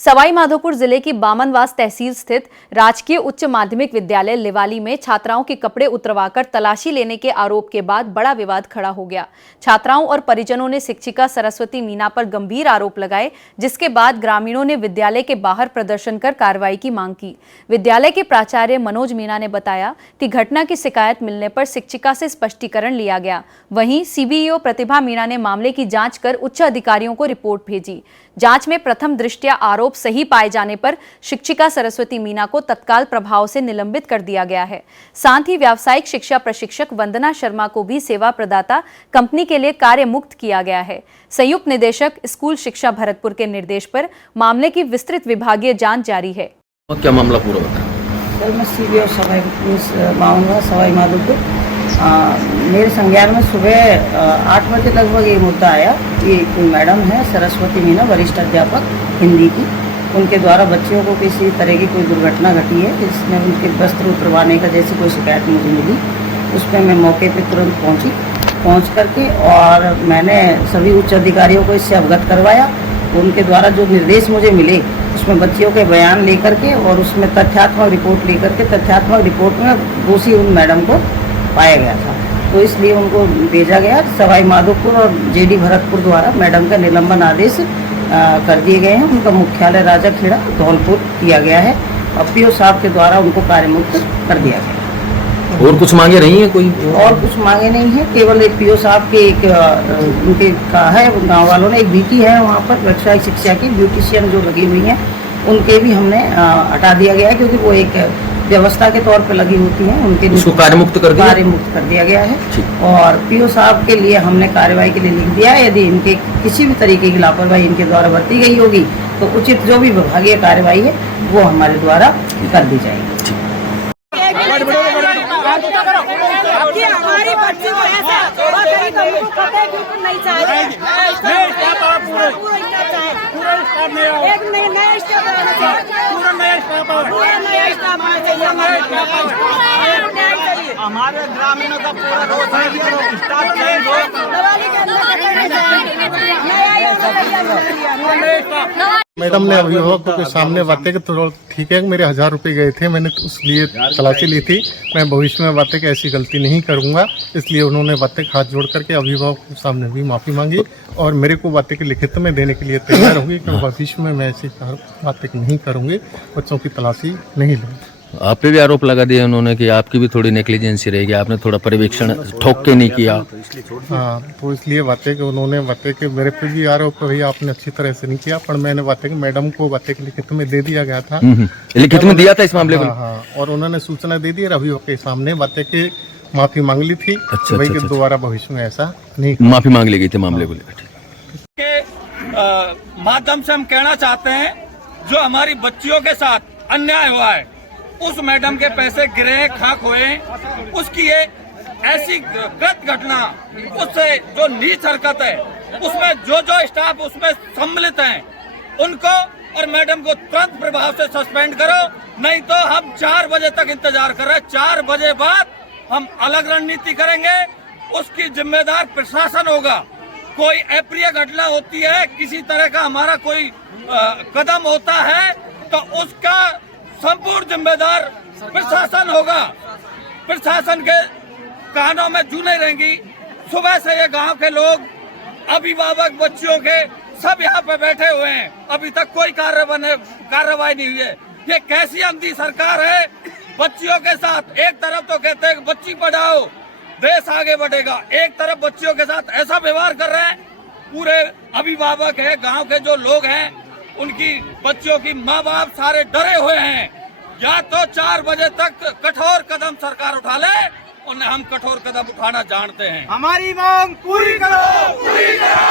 सवाई माधोपुर जिले की बामनवास तहसील स्थित राजकीय उच्च माध्यमिक विद्यालय लिवाली में छात्राओं के कपड़े उतरवाकर तलाशी लेने के आरोप के बाद बड़ा विवाद खड़ा हो गया। छात्राओं और परिजनों ने शिक्षिका सरस्वती मीना पर गंभीर आरोप लगाए, जिसके बाद ग्रामीणों ने विद्यालय के बाहर प्रदर्शन कर कार्रवाई की मांग की। विद्यालय के प्राचार्य मनोज मीना ने बताया कि घटना की शिकायत मिलने पर शिक्षिका से स्पष्टीकरण लिया गया। वहीं सीबीईओ प्रतिभा मीना ने मामले की जांच कर उच्च अधिकारियों को रिपोर्ट भेजी। जांच में प्रथम दृष्टया आरोप सही पाए जाने पर शिक्षिका सरस्वती मीना को तत्काल प्रभाव से निलंबित कर दिया गया है। साथ ही व्यावसायिक शिक्षा प्रशिक्षक वंदना शर्मा को भी सेवा प्रदाता कंपनी के लिए कार्य मुक्त किया गया है। संयुक्त निदेशक स्कूल शिक्षा भरतपुर के निर्देश पर मामले की विस्तृत विभागीय जांच जारी है। क्या मामला पूरा बता? सर, मैं सीबीओ सवाई माधोपुर मेरे संज्ञान में सुबह 8 बजे लगभग ये मुद्दा आया कि कोई मैडम है सरस्वती मीना, वरिष्ठ अध्यापक हिंदी की, उनके द्वारा बच्चियों को किसी तरह की कोई दुर्घटना घटी है जिसमें उनके वस्त्र उतरवाने का जैसी कोई शिकायत मुझे मिली। उस पर मैं मौके पर तुरंत पहुंच करके और मैंने सभी उच्च अधिकारियों को इससे अवगत करवाया। उनके द्वारा जो निर्देश मुझे मिले उसमें बच्चियों के बयान लेकर के और उसमें तथ्यात्मक रिपोर्ट लेकर के तथ्यात्मक रिपोर्ट में दोषी उन मैडम को पाया गया था, तो इसलिए उनको भेजा गया। सवाई माधोपुर और जेडी भरतपुर द्वारा मैडम का निलंबन आदेश कर दिए गए हैं। उनका मुख्यालय राजा खेड़ा धौलपुर किया गया है और पीओ साहब के द्वारा उनको कार्यमुक्त कर दिया गया। और कुछ मांगे नहीं है? कोई और कुछ मांगे नहीं है, केवल एक पीओ साहब के एक उनके का है, गाँव वालों ने एक बीटी है वहाँ पर व्यावसायिक शिक्षा की ब्यूटिशियन जो लगी हुई हैं उनके भी हमने हटा दिया गया है, क्योंकि वो एक व्यवस्था के तौर पे लगी होती हैं। उनके उसको कार्यमुक्त कर दिया गया है और पीओ साहब के लिए हमने कार्रवाई के लिए लिख दिया है। यदि इनके किसी भी तरीके की लापरवाही इनके द्वारा बरती गई होगी तो उचित जो भी विभागीय कार्रवाई है वो हमारे द्वारा कर दी जाएगी। हमारी बच्ची को ऐसा नहीं चाहिए, एक नया स्टाफ आना चाहिए, पूरा नया स्टाफ आना चाहिए। हमारे ग्रामीणों का पूरा स्टाफ चेंज हो, मैडम ने अभिभावकों के सामने बातें कि तो ठीक है, मेरे 1000 रुपये गए थे, मैंने तो उसलिए तलाशी ली थी, मैं भविष्य में बातें कि ऐसी गलती नहीं करूंगा। इसलिए उन्होंने बातें हाथ जोड़ करके अभिभावकों के सामने भी माफ़ी मांगी और मेरे को बातें के लिखित में देने के लिए तैयार होंगी कि भविष्य में मैं ऐसी बातें नहीं करूँगी, बच्चों की तलाशी नहीं लूँगी। आप पे भी आरोप लगा दिया उन्होंने कि आपकी भी थोड़ी नेग्लिजेंसी रहेगी, आपने थोड़ा पर्यवेक्षण ठोक के नहीं किया। हाँ, तो इसलिए बातें कि उन्होंने बातें कि मेरे पे भी आरोप भैया आपने अच्छी तरह से नहीं किया, पर मैंने बातें कि मैडम को बातें के लिखित में दे दिया गया था। लिखित में दिया था इस मामले को? हाँ, और उन्होंने सूचना दे दी अभिभावक के सामने बातें की माफी मांग ली थी। अच्छा, भाई अच्छा, कि दोबारा भविष्य में ऐसा नहीं, माफी मांग ली गई थी मामले को लेकर। के माध्यम से हम कहना चाहते हैं, जो हमारी बच्चियों के साथ अन्याय हुआ है, उस मैडम के पैसे गिरे खाक हुए, उसकी ये ऐसी गलत घटना, उससे जो नीच हरकत है, उसमें जो स्टाफ उसमें सम्मिलित हैं उनको और मैडम को तुरंत प्रभाव से सस्पेंड करो, नहीं तो हम 4 बजे तक इंतजार कर रहे हैं। 4 बजे बाद हम अलग रणनीति करेंगे, उसकी जिम्मेदार प्रशासन होगा। कोई अप्रिय घटना होती है, किसी तरह का हमारा कोई कदम होता है तो उसका संपूर्ण जिम्मेदार प्रशासन होगा। प्रशासन के कानों में जू नहीं रहेंगी। सुबह से ये गांव के लोग, अभिभावक बच्चियों के सब यहाँ पे बैठे हुए हैं, अभी तक कोई कार्रवाई नहीं हुई है। ये कैसी अंधी सरकार है बच्चियों के साथ? एक तरफ तो कहते हैं बच्ची पढ़ाओ देश आगे बढ़ेगा, एक तरफ बच्चियों के साथ ऐसा व्यवहार कर रहे हैं। पूरे अभिभावक है, गांव के जो लोग हैं, उनकी बच्चियों की माँ बाप सारे डरे हुए हैं। या तो 4 बजे तक कठोर कदम सरकार उठा ले, और हम कठोर कदम उठाना जानते हैं। हमारी मांग पूरी करो, पूरी करो।